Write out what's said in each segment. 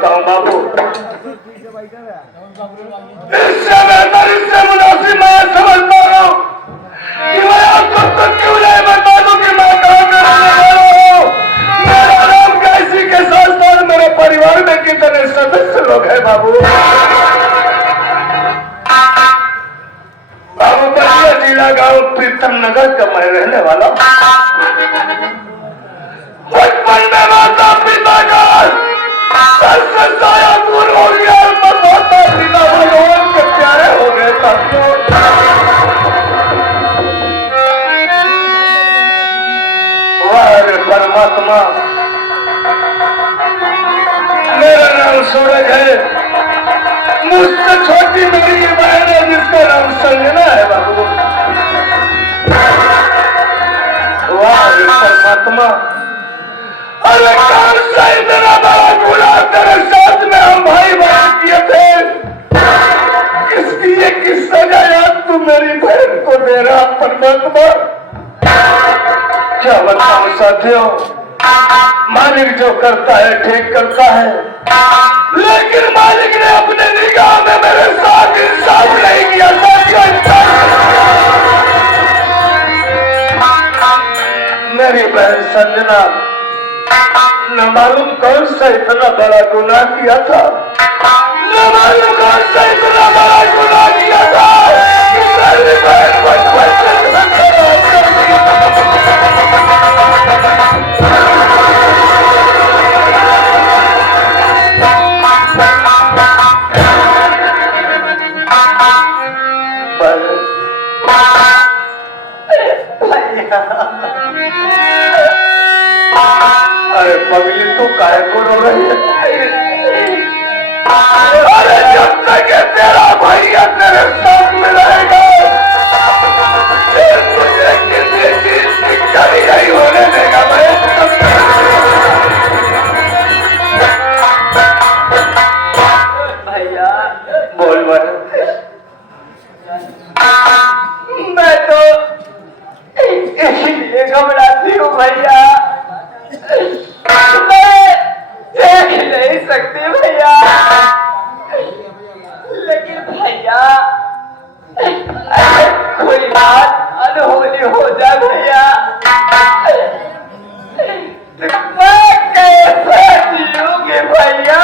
बताऊं बाबू, इससे बेहतर इससे मुनासिब मैं समझता हूँ कि मैं आपको तो क्यों नहीं बता दूं कि मैं कहाँ पे रहने वाला हूँ। मेरा नाम कैसी के साथ साथ मेरे परिवार में कितने सदस्य लोग हैं बाबू। बाबू बलिया जिला गांव प्रीतम नगर का मैं रहने वाला हूँ। बचपन में माता पिता का साया दूर हो गया, माता पिता भगवान के प्यारे हो गए साथियों। वाह परमात्मा, मेरा नाम सूरज है, मुझसे छोटी मेरी बहन है जिसका नाम संजना है बाबू। वाह परमात्मा, अरे कौन सा इतना बड़ा गुनाह तेरे साथ में हम भाई बहन किए थे, इसकी ये किस सजा याद तू मेरी बहन को दे रहा परमात्मा। क्या बताऊं साथियों, मालिक जो करता है ठीक करता है, लेकिन मालिक ने अपने निगाह में मेरे साथ इंसाफ नहीं किया साथियों। मेरी बहन संजना न मालूम कौन सा इतना बड़ा गुनाह किया था, न मालूम कौन सा इतना बड़ा गुनाह किया था कि मेरी बहन बचपन से अरे पगली तू काहे को रो रही है? अरे जब तक तेरा भैया तेरे साथ में रहेगा, तुझे किसी चीज की कमी नहीं होने देगा। भैया बोल भाई, मैं तो इसलिए घबराती हूँ भैया, मैं देख नहीं सकती भैया, लेकिन भैया कोई बात अनहोनी हो जाए भैया, मैं कैसे जीऊंगी भैया।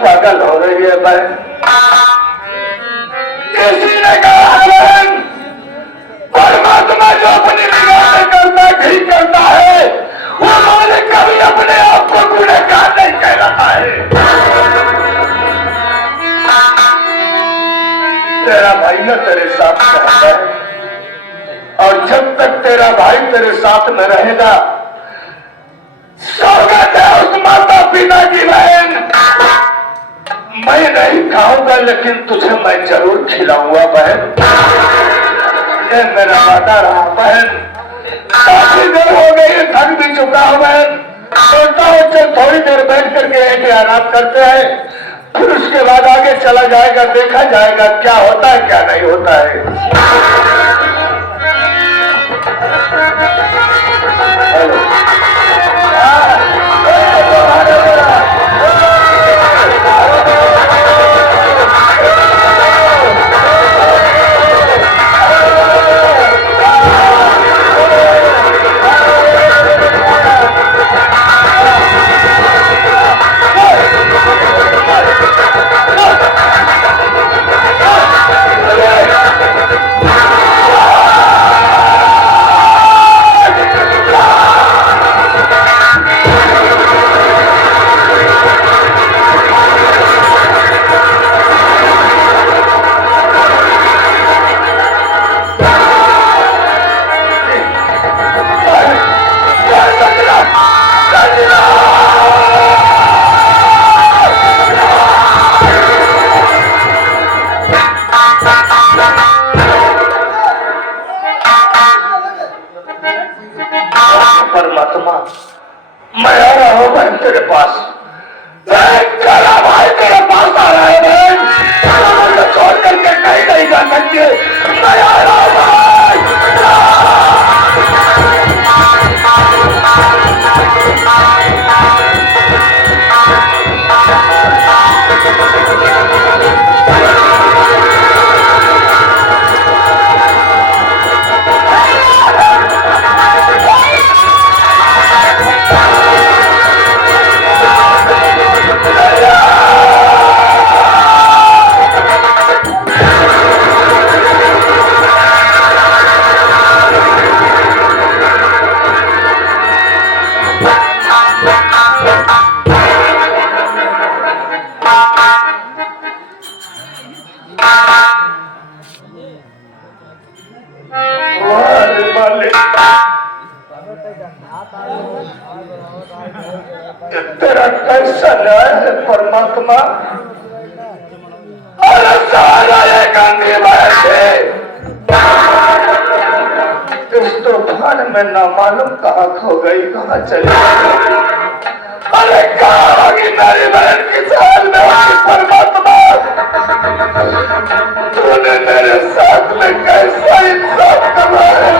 पागल हो रही है बहन, किसी ने कहा बहन परमात्मा जो अपनी निगाह में करता ठीक करता है, वो मालिक कभी अपने आप को गुनहगार नहीं कहलाता है। तेरा भाई ना तेरे साथ रहता है, और जब तक तेरा भाई तेरे साथ में रहेगा, स्वागत है उस माता पिता की बहन। मैं नहीं खाऊंगा लेकिन तुझे मैं जरूर खिलाऊंगा बहन, ये मेरा वादा रहा बहन। काफी देर हो गई है, थक भी चुका हूं बहन, सोचता हूँ चल थोड़ी देर बैठ करके एक आराम करते हैं, फिर उसके बाद आगे चला जाएगा, देखा जाएगा क्या होता है क्या नहीं होता है। तेरा कैसा न्याय है परमात्मा। अरे सारा ये गंगी बहते इस तूफान में ना मालूम कहाँ खो गई, कहाँ चली गई। अरे कहाँ होगी मेरी बहन की चाल में होगी परमात्मा। तूने मेरे साथ में कैसा इंसाफ करवाया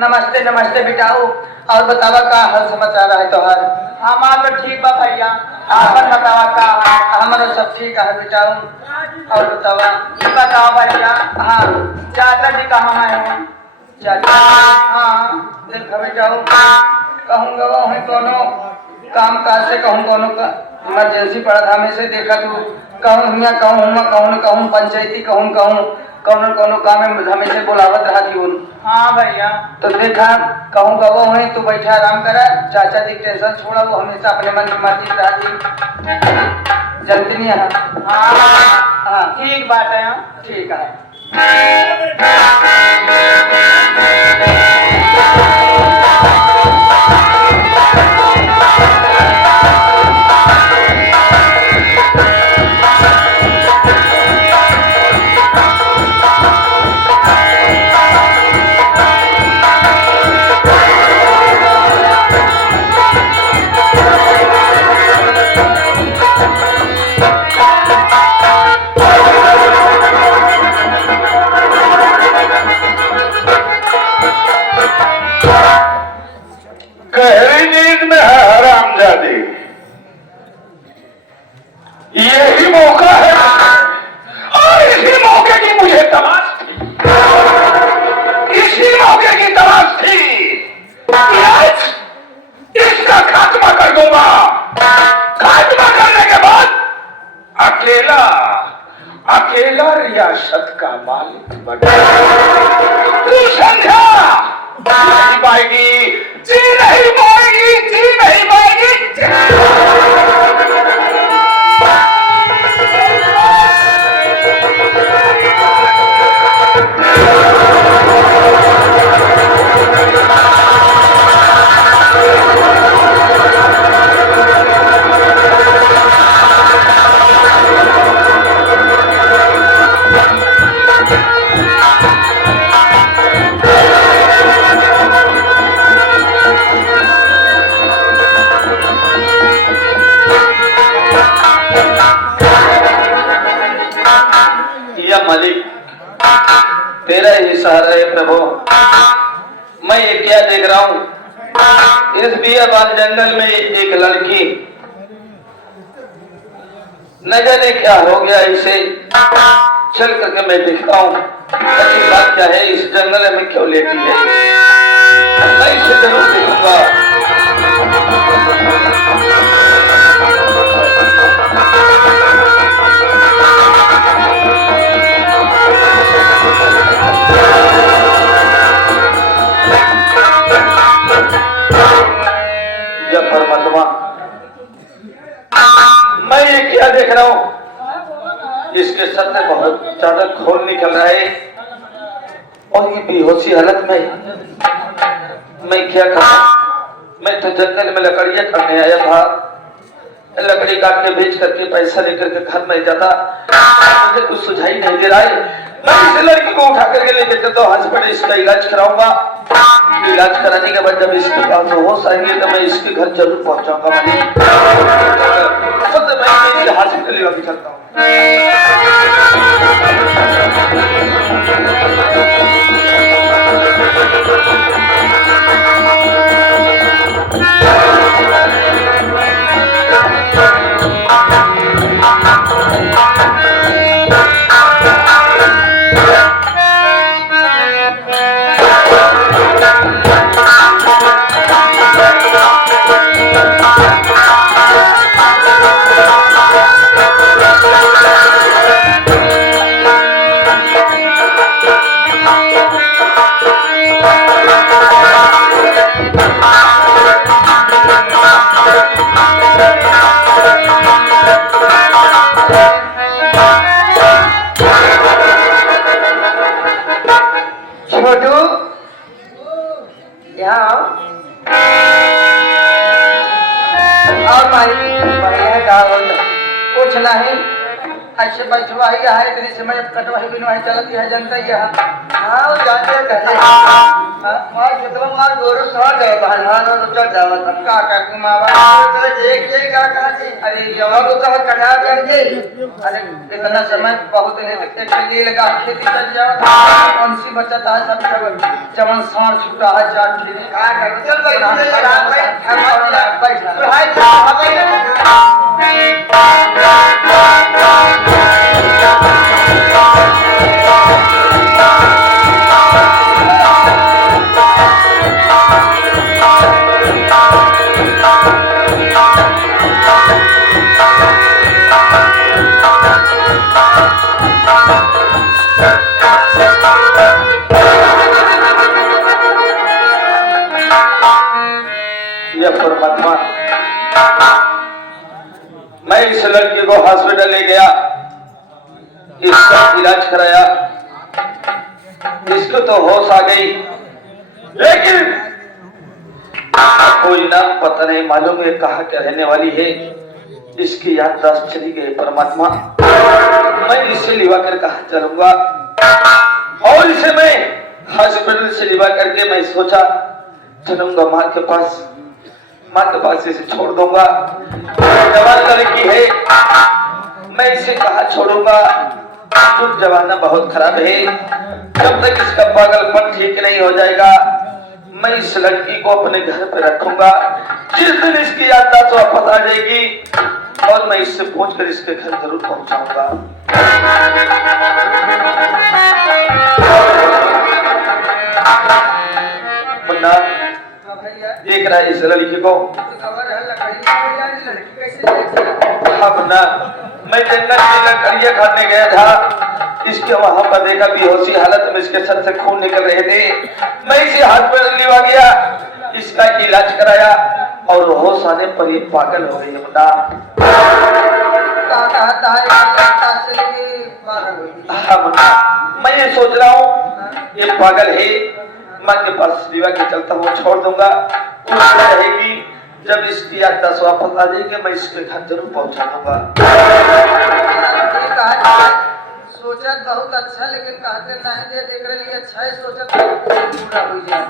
नमस्ते नमस्ते बिटाऊ। और बतावा का हाल समाचार है तोहार? हमार तो ठीक बा भैया। आपन बतावा का? हमारा सब ठीक है बिटाऊ। और बतावा ये बताओ भैया। हाँ चाचा जी कहाँ है? चाचा हाँ देख बिटाऊ कहूँगा वो है दोनों काम काज से कहूँ दोनों का इमरजेंसी पड़ा था। हमें से देखा तू कहूँ हिया कहूँ हुआ कहूँ न कहूँ पंचायती कहूँ कहूँ कौन कौन काम में हमेशा बुलावत रहा थी उन। हाँ भैया तो देखा कहूँगा वो है तू बैठा आराम करा। चाचा जी टेंशन छोड़ा वो हमेशा अपने मन की मर्जी रहती जल्दी नहीं है। हाँ ठीक बात है। ठीक है गहरी नींद में है हरामजादी। यही मौका है और इसी मौके की मुझे तलाश थी। इसी मौके की तलाश थी कि आज इसका खात्मा कर दूंगा। खात्मा करने के बाद अकेला अकेला रियासत का मालिक बना। तू समझा? नहीं पाएगी, जी नहीं पाएगी, जी नहीं पाएगी। मालिक तेरा ही सहारा है प्रभु। मैं ये क्या देख रहा हूँ? इस बियाबान जंगल में एक लड़की, न जाने क्या हो गया इसे। चल करके मैं देखता हूँ अच्छी बात क्या है, इस जंगल में क्यों लेटी है। मैं इसे जरूर देखूंगा। परमात्मा मैं ये क्या देख रहा हूँ? इसके सर में बहुत ज्यादा खून निकल रहा है और ये बेहोशी हालत में मैं क्या करूं? मैं तो जंगल में लकड़ियां काटने आया था। लकड़ी काट के बेच करके पैसा लेकर के घर में जाता, मुझे कुछ सुझाई नहीं दे रहा है। मैं इस लड़की को उठा करके लेके चलता हूँ हॉस्पिटल, इसका इलाज कराऊंगा। इलाज कराने के बाद जब इसके पास होश आएंगे तो मैं इसके घर जरूर पहुंचाऊंगा। मैं इसे हॉस्पिटल लेकर चलता हूँ। से बैठवा ही है इतने से मैं कटवाही बिनवाही चलती है जनता ही है हां वो जानते कहे मार कितना मार गोरो सह गए भान तो चल जावा का के मावा तो देख ये का कहा जी अरे जवाब तो कटा कर दे अरे इतना समय बहुत है देखते के लिए लगा खेती चल जावा कौन सी बचत है सब जवन साण छूटा है चाट खेती का कर चल भाई तो हाय परमात्मा मैं इस लड़की को हॉस्पिटल ले गया, इसका इलाज कराया, इसको तो होश आ गई, लेकिन कोई ना पता नहीं मालूम है कहाँ के रहने वाली है, इसकी याददाश्त चली गई। परमात्मा मैं इसे लिवा कर कहाँ चलूंगा और इसे मैं हॉस्पिटल से लिवा करके मैं सोचा चलूंगा माँ के पास इसे छोड़ दूंगा। जवान लड़की है, मैं इसे कहाँ छोड़ूंगा, कुछ जमाना बहुत खराब है, जब तक इसका पागलपन ठीक नहीं हो जाएगा मैं इस लड़की को अपने घर पे रखूंगा। जिस दिन इसकी याददाश्त वापस आ जाएगी और मैं इससे पूछकर इसके घर जरूर पहुंचाऊंगा। मुन्ना देख रहा है इस लड़की को? हाँ मुन्ना, मैं जंगल में लकड़ियाँ खाने गया था, इसके वहां पर देखा बेहोशी हालत में इसके सर से खून निकल रहे थे, मैं इसे हॉस्पिटल लेवा गया, इसका इलाज कराया और होश आने पर ये पागल हो गई है। मुन्ना हाँ मुन्ना, मैं ये सोच रहा हूँ ये पागल है, माँ के पास लिवा के चलता हूँ, छोड़ दूंगा, रहेगी, जब इसकी याददाश्त वापस आ जाएगी मैं इसके घर जरूर पहुंचा दूंगा। सोचा बहुत अच्छा, लेकिन कहते नहीं देख रही अच्छा है, सोचा पूरा हो जाए।